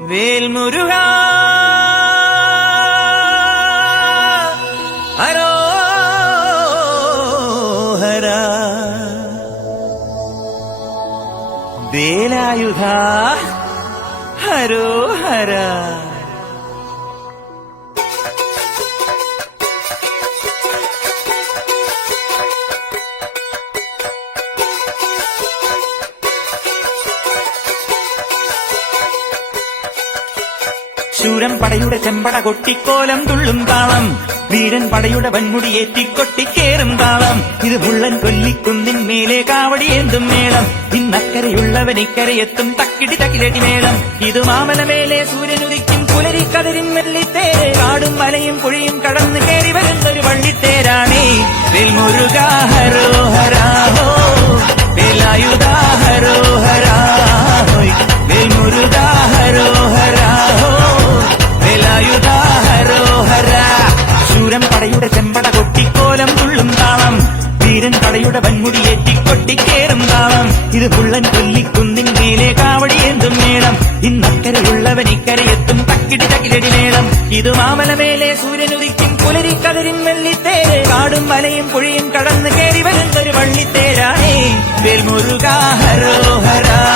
വേൽമുരുകാ ഹരോഹരാ വേലായുധാ ഹരോഹരാ. ശൂരൻ പടയുടെ ചെമ്പട കൊട്ടിക്കോലം തുള്ളും താളം, വീരൻ പടയുടെ വൻമുടിയേറ്റിക്കൊട്ടിക്കേറും താളം. ഇത് മുള്ളൻ കൊല്ലിക്കുന്നിൻ മേലെ കാവടിയേന്തും മേളം. ഇന്നക്കരയുള്ളവൻ ഇക്കരയെത്തും തക്കിടി തകിലടി മേളം. ഇത് മാമലമേലെ സൂര്യനുദിക്കും പുലരിക്കതിരിൻ വെള്ളിത്തേര്. കാടും മലയും പുഴയും കടന്നു കയറി വരുന്നൊരു വള്ളിത്തേരാണേ. വേൽമുരുകാ ഹരോഹരാ ഹോ, വേലായുധാ ഹരോഹരാ ഹോയ്. വേൽമുരുകാ ഹരോഹരാ ഹോ, വേലായുധാ ഹരോഹരാ. ശൂരൻ പടയുടെ ചെമ്പട കൊട്ടിക്കോലം തുള്ളും താളം, വീരൻ പടയുടെ വൻമുടിയേറ്റിക്കൊട്ടിക്കേറും താളം. ഇത് പുള്ളൻ കൊല്ലിക്കുന്നിൻ മേലെ കാവടിയേന്തും മേളം. ഇന്നക്കരയുള്ളവൻ ഇക്കരയെത്തും തക്കിടി തകിലടി മേളം. ഇത് മാമലമേലെ സൂര്യനുദിക്കും പുലരിക്കതിരിൻ വെള്ളിത്തേര്. കാടും മലയും പുഴയും കടന്നു കയറി വരുന്നൊരു വള്ളിത്തേരാണേ. വേൽമുരുകാ ഹരോഹരാ